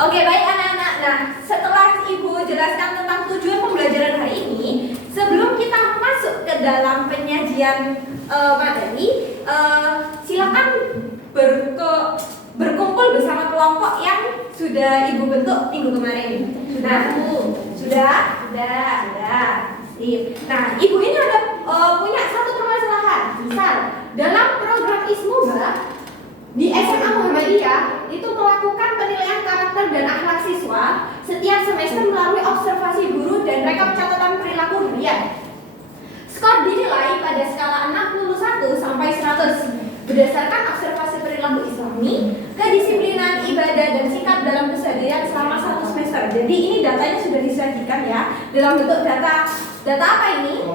Oke, baik anak-anak. Nah, setelah Ibu jelaskan tentang tujuan pembelajaran hari ini, sebelum kita masuk ke dalam penyajian materi, silakan berkumpul bersama kelompok yang sudah Ibu bentuk minggu kemarin. Sudah, Bu? Sudah. Sip. Nah, Ibu ini ada punya satu permasalahan. Misal, dalam program Ismuba di SMA Muhammadiyah itu melakukan penilaian karakter dan akhlak siswa setiap semester melalui observasi guru dan rekap catatan perilaku harian. Skor dinilai pada skala 61 sampai 100 berdasarkan observasi perilaku Islami, kedisiplinan, ibadah, dan sikap dalam keseharian selama 1 semester. Jadi ini datanya sudah disajikan ya dalam bentuk data apa ini?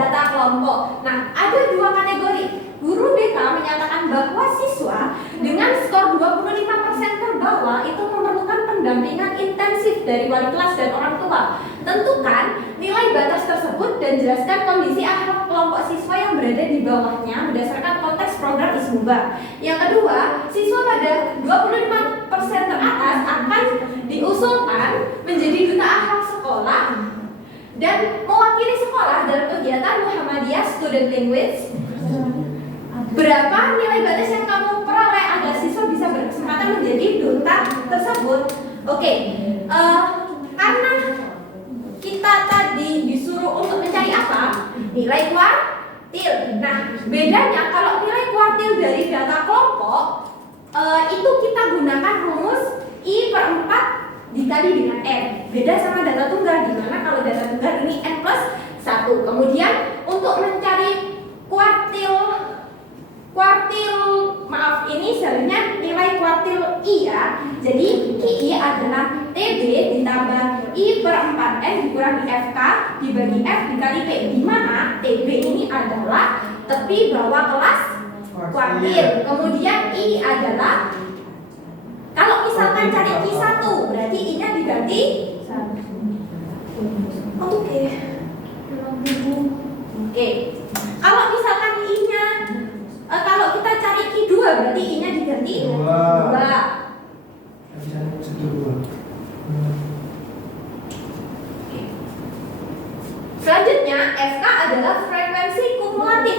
Data kelompok. Nah, ada 2 kategori. Guru BK menyatakan bahwa siswa dengan skor 25% ke bawah itu memerlukan pendampingan intensif dari wali kelas dan orang tua. Tentukan nilai batas tersebut dan jelaskan kondisi akhlak kelompok siswa yang berada di bawahnya berdasarkan konteks program Ismuba. Yang kedua, siswa pada 25% teratas akan diusulkan menjadi duta akhlak sekolah dan mewakili sekolah dalam kegiatan Muhammadiyah Student Language. Berapa nilai batas yang kamu peroleh agar siswa bisa berkesempatan menjadi duta tersebut? Oke, karena kita tadi disuruh untuk mencari apa? Nilai kuartil. Nah, bedanya kalau nilai kuartil dari data kelompok itu kita gunakan rumus I/4 dikali dengan N. Beda sama data tunggal, dimana kalau data tunggal ini N plus 1. Kemudian untuk mencari kuartil ini sebenarnya nilai kuartil I ya. Jadi I adalah TB ditambah I/4N dikurangi FK dibagi F dikali P, di mana TB ini adalah tepi bawah kelas kuartil. Kemudian I adalah, kalau misalkan cari Q1 berarti I-nya diganti 1. Oke. Kalau misalkan I-nya kalau kita cari Q2 berarti I-nya diganti 2. Selanjutnya FK adalah frekuensi kumulatif.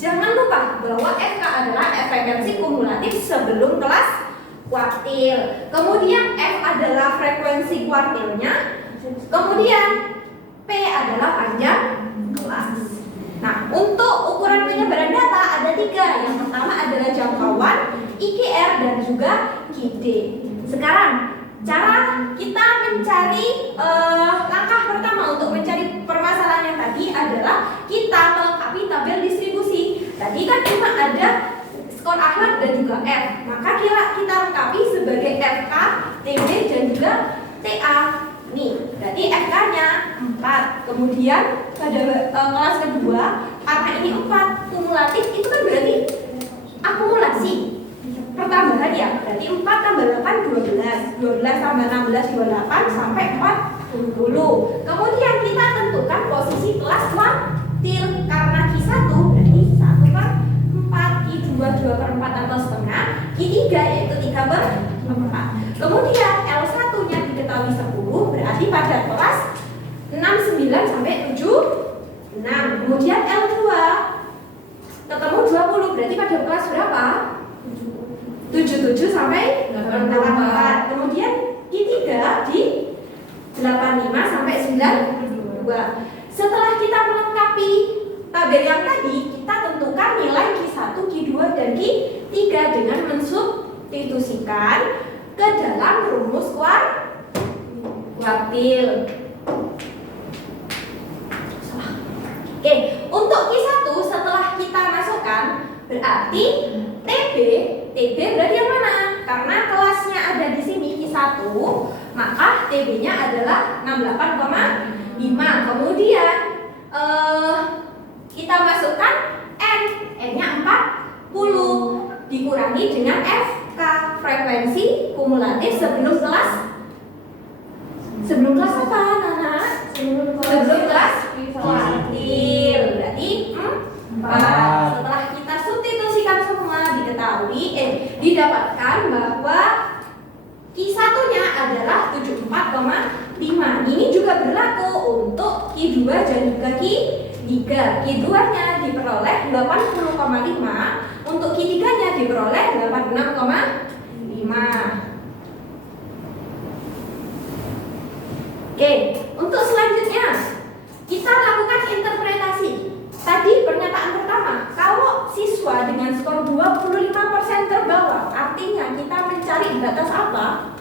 Jangan lupa bahwa FK adalah frekuensi kumulatif sebelum kelas kuartil. Kemudian F adalah frekuensi kuartilnya. Kemudian P adalah panjang kelas. Nah, untuk ukuran penyebaran data ada 3. Yang pertama adalah jangkauan, IKR, dan juga QD. Sekarang, cara kita mencari langkah pertama untuk mencari permasalahan yang tadi adalah kita melengkapi tabel distribusi. Tadi kan cuma ada skor akhlak dan juga F. Maka kita lengkapi sebagai FK, TB, dan juga TA. Nih, berarti FK-nya 4. Kemudian pada kelas kedua, karena ini 4 kumulatif, itu kan berarti akumulasi pertambahan ya. Berarti 4 tambah 8 12. 12 tambah 16 28 sampai 40. Kemudian kita tentukan posisi kelas kuartil. Karena Q1 berarti 1/4, Q2 2/4 atau setengah, Q3 yaitu 3/4. Kemudian L1-nya diketahui 10, berarti pada kelas 69 sampai 76. Kemudian L2 ketemu 20, berarti pada kelas berapa? 77 sampai 84. Kemudian Q3 di 85 sampai 92. Setelah kita melengkapi tabel yang tadi, kita tentukan nilai Q1, Q2, dan Q3 dengan mensubstitusikan ke dalam rumus kuartil. Oke, untuk Q1 setelah kita masukkan berarti TB berarti yang mana? Karena kelasnya ada di sini Q1, maka TB-nya adalah 68,5. Kemudian kita masukkan N-nya 40 dikurangi dengan FK, frekuensi kumulatif sebelum kelas apa, Nana? Sebelum kelas kuartil, berarti 4. Setelah kita substitusikan semua didapatkan bahwa Q1-nya adalah 74,5. Ini juga berlaku untuk Q2 dan juga Q3. Q2-nya diperoleh 80,5, untuk Q3-nya diperoleh 86,5. Oke, untuk selanjutnya kita lakukan interpretasi. Tadi pernyataan pertama, kalau siswa dengan skor 25% terbawah, artinya kita mencari di atas apa?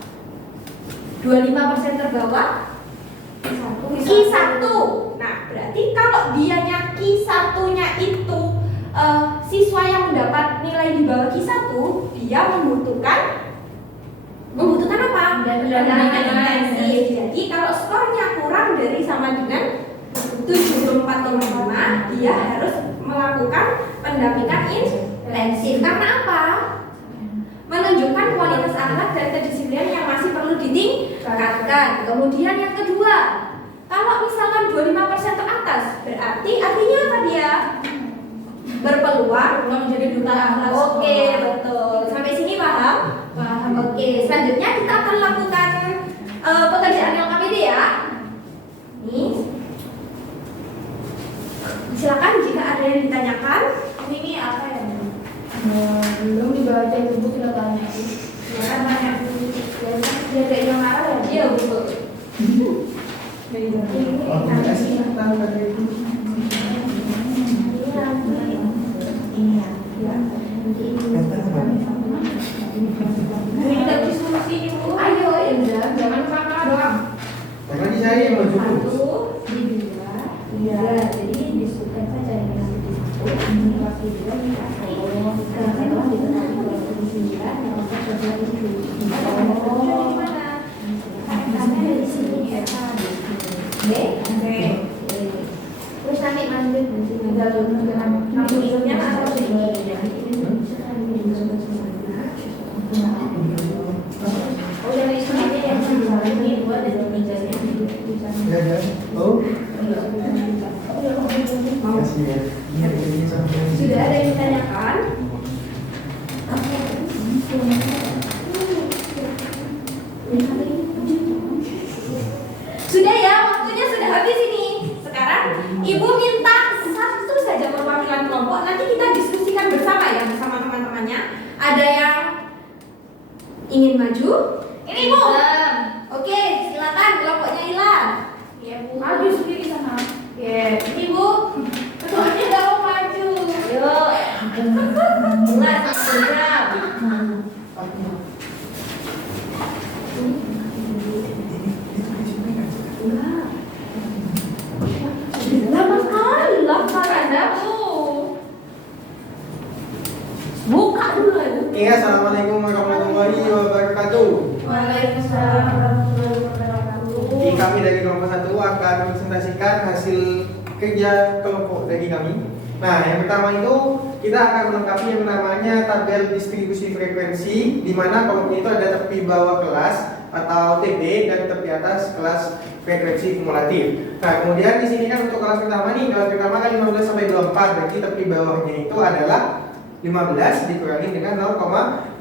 25% terbawah Q1. Nah, berarti kalau dianya Q1-nya itu siswa yang mendapat nilai di bawah Q1, dia membutuhkan apa? Pendampingan intensif. Jadi kalau skornya kurang dari sama dengan 74,5, dia harus melakukan pendampingan intensif. Karena apa? Menunjukkan kualitas akhlak dan kedisiplinan yang masih perlu ditingkatkan. Kemudian yang kedua, kalau misalkan 25% teratas, berarti artinya apa dia? Berpeluang menjadi duta akhlak. Oke, betul. Sampai sini paham? Paham. Oke, selanjutnya kita akan lakukan pekerjaan LKPD ya. Nih. Silakan jika ada yang ditanyakan. Ini apa ya? Belum dibaca dulu, kita tanya sih. Silakan tanya dulu. Dia kayaknya marah ya? Iya, betul. Terima kasih tentang pada itu. Kita diskusi dulu. Ayo, Indra, jangan sama doang. Jangan dicari yang maju. Satu, dua, tiga. Jadi disebutkan saja yang nanti disebut. Waktu dua kita kalau ditentukan kurang lebih 9, yang untuk sebelah itu. Oh, mana? Karena dari sini ya. Oke. Terus nanti lanjut tinggal dengan maksudnya atau sini. Oh, yang itu nanti yang ini 2 dan 3-nya. Ya. Oh. Makasih ya. Ini ada ini sampai. Sudah ada yang ditanyakan? Sudah ya, waktunya sudah habis ini. Sekarang Ibu minta satu saja perwakilan kelompok. Nanti kita diskusikan bersama ya, bersama teman-temannya. Ada yang ingin maju? Ini Bu. Oke, silakan kelompoknya Ila. Ya, Bu. Maju sendiri sana. Ya, Ini Bu. Ketuanya udah mau maju. Yuk. Jelas, siap. Lama sekali lah Anda Bu. Buka dulu ya Bu. Oke, assalamualaikum warahmatullahi wabarakatuh. Waalaikumsalam warahmatullahi wabarakatuh. Jadi kami dari kelompok 1 akan mempresentasikan hasil kerja kelompok dari kami. Nah, yang pertama itu kita akan melengkapi yang namanya tabel distribusi frekuensi, di mana kelompok itu ada tepi bawah kelas atau TB dan tepi atas kelas frekuensi kumulatif. Nah, kemudian di sini kan untuk kelas pertama nih, kelas pertama kan 15 sampai 24, berarti tepi bawahnya itu adalah 15 dikurangi dengan 0,5,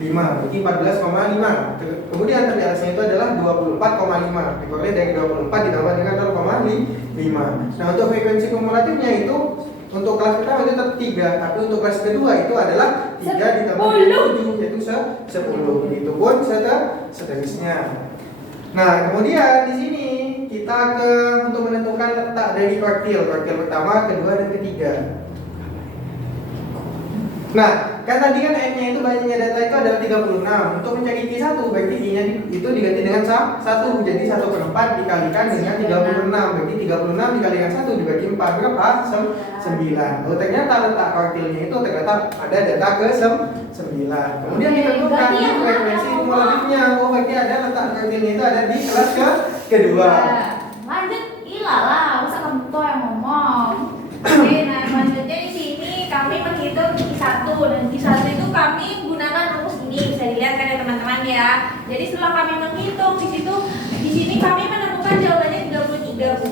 berarti 14,5. Kemudian tepi atasnya itu adalah 24,5, dikurangi dari 24 ditambah dengan 0,5. Nah, untuk frekuensi kumulatifnya itu untuk kelas pertama itu tetap 3, tapi untuk kelas kedua itu adalah 3 ditambah dengan 7, yaitu 10. Begitupun seterusnya. Nah, kemudian di sini kita untuk menentukan letak dari kuartil pertama, kedua, dan ketiga. Nah, kan tadi kan N-nya itu banyaknya data itu adalah 36. Untuk mencari Q1, berarti I-nya itu diganti dengan 1. Jadi 1/4 dikalikan dengan 36. Berarti 36 dikalikan 1 dibagi 4. Berapa? 9. Oh, ternyata letak kuartilnya itu ternyata ada data ke 9. Kemudian ditentukan frekuensi kumulatifnya. Oh, berarti ada letak kuartilnya itu ada di kelas kedua. lanjut, Ila lah, masa kamu tuh yang ngomong. Oke, nah selanjutnya di sini kami menghitung Q1 dan Q1 itu kami gunakan rumus ini, bisa dilihat kan ya teman-teman ya. Jadi setelah kami menghitung di sini kami menemukan jawabannya 33 Bu.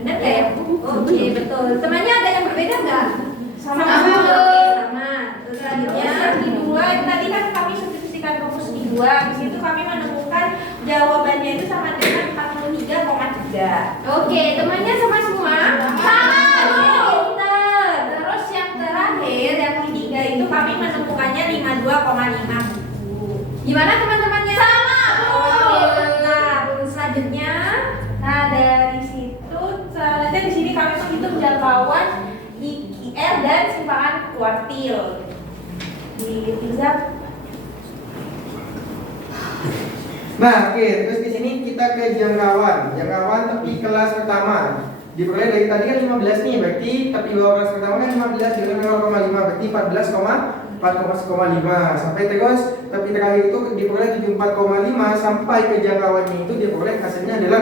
Benar nggak ya? Oke, betul. Temannya ada yang berbeda nggak? Sama. Oke, sama. Terus selanjutnya di 2 tadi kan kami substitusikan rumus di 2. Di situ kami menemukan jawaban Oke, temannya sama semua? Sama. Pinter. Terus yang terakhir, yang ketiga itu kami menemukannya 52,5. Gimana teman-temannya? Sama, Bu. Nah, selanjutnya. Nah, dari situ selanjutnya di sini kami menghitung jangkauan IR dan simpangan kuartil. Di Izak. Nah, oke, terus di sini kita ke jangkauan tepi kelas pertama. Diperoleh dari tadi kan 15 nih, berarti tepi bawah kelas pertama kan 15 dengan 0,5, berarti 14,5 sampai terus tepi terakhir itu diperoleh 74,5 sampai ke jangkauannya itu diperoleh hasilnya adalah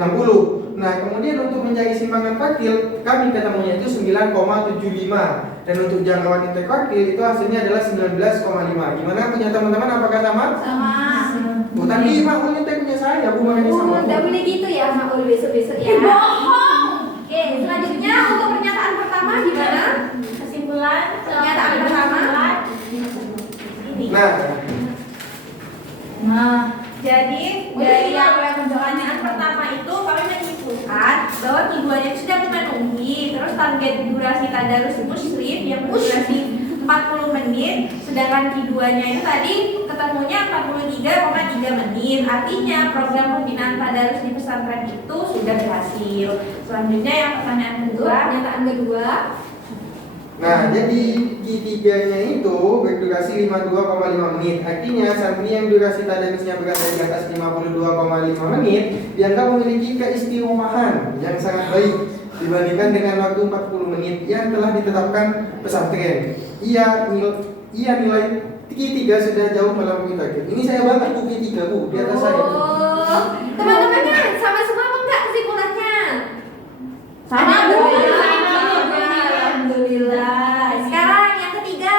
60. Nah, kemudian untuk mencari simpangan kuartil kami ketemunya itu 9,75 dan untuk jangkauan interkuartil itu hasilnya adalah 19,5. Gimana punya teman-teman, apakah sama? Sama. Oh, tapi makhluknya teh punya saya, Bu, makanya sama. Udah boleh gitu ya, Maul, besok-besok ya. Bohong. Oke, selanjutnya untuk pernyataan pertama gimana? Kesimpulan Pernyataan pertama. Ini. Nah, Jadi dari yang pertanyaan pertama itu kami menyimpulkan bahwa keduanya itu sudah memenuhi. Terus target durasi tadarus muslim yang berdurasi 40 menit, sedangkan keduanya itu tadi ketemunya 43,3 menit. Artinya program pembinaan tadarus di pesantren itu sudah berhasil. Selanjutnya yang pertanyaan Untuk kedua. pernyataan kedua. nah, jadi Q3-nya itu berdurasi 52,5 menit. Artinya santri yang durasi tadarusnya berada di atas 52,5 menit dianggap memiliki keistimewahan yang sangat baik dibandingkan dengan waktu 40 menit yang telah ditetapkan pesantren. Ia nilai Q3 sudah jauh melampaui target. Ini saya banget Bu Q3, Bu, di atas saya. Oh, teman-temannya sama semua apa enggak kesimpulannya? Sama, Bu. Alhamdulillah. Sekarang yang ketiga.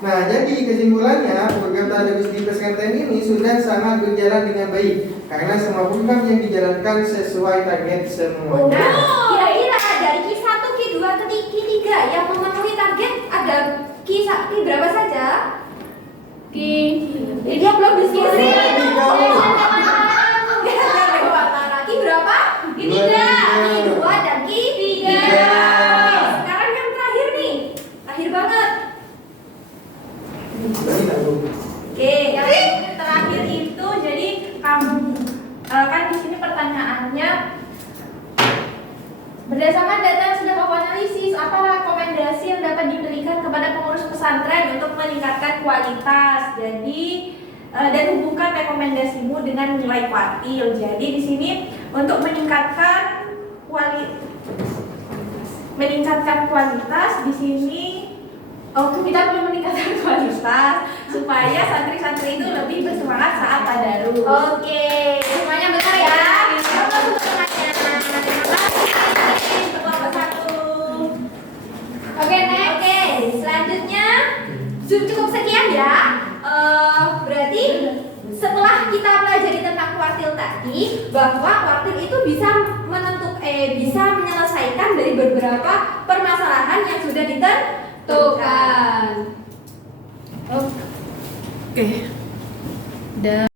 Nah, jadi kesimpulannya program tadarus di pesantren ini sudah sangat berjalan dengan baik karena semua program yang dijalankan sesuai target semua. Nah, kira-kira dari Q1, Q2, ke Q3 yang memenuhi target ada Q berapa saja? Dia belum diskusi. Q berapa? Q3. Q2 dan Q3. Sekarang yang terakhir nih. Terakhir banget. Oke, yang terakhir itu jadi kamu kan di sini pertanyaannya berdasarkan data yang sudah kamu analisis, apa rekomendasi yang dapat diberikan kepada pengurus pesantren untuk meningkatkan kualitas? Jadi dan hubungkan rekomendasimu dengan nilai kuartil. Jadi di sini untuk meningkatkan kualitas di sini. Kita perlu meningkatkan kualitas supaya santri-santri itu lebih bersemangat saat tadarus. Oke, semuanya benar ya. Selamat untuk temannya. Terima kasih. Kelompok 1. Oke, next. Oke, selanjutnya cukup sekian ya. Berarti setelah kita pelajari tentang kuartil tadi, bahwa kuartil itu bisa menyelesaikan dari beberapa permasalahan yang sudah ditentukan. Oke.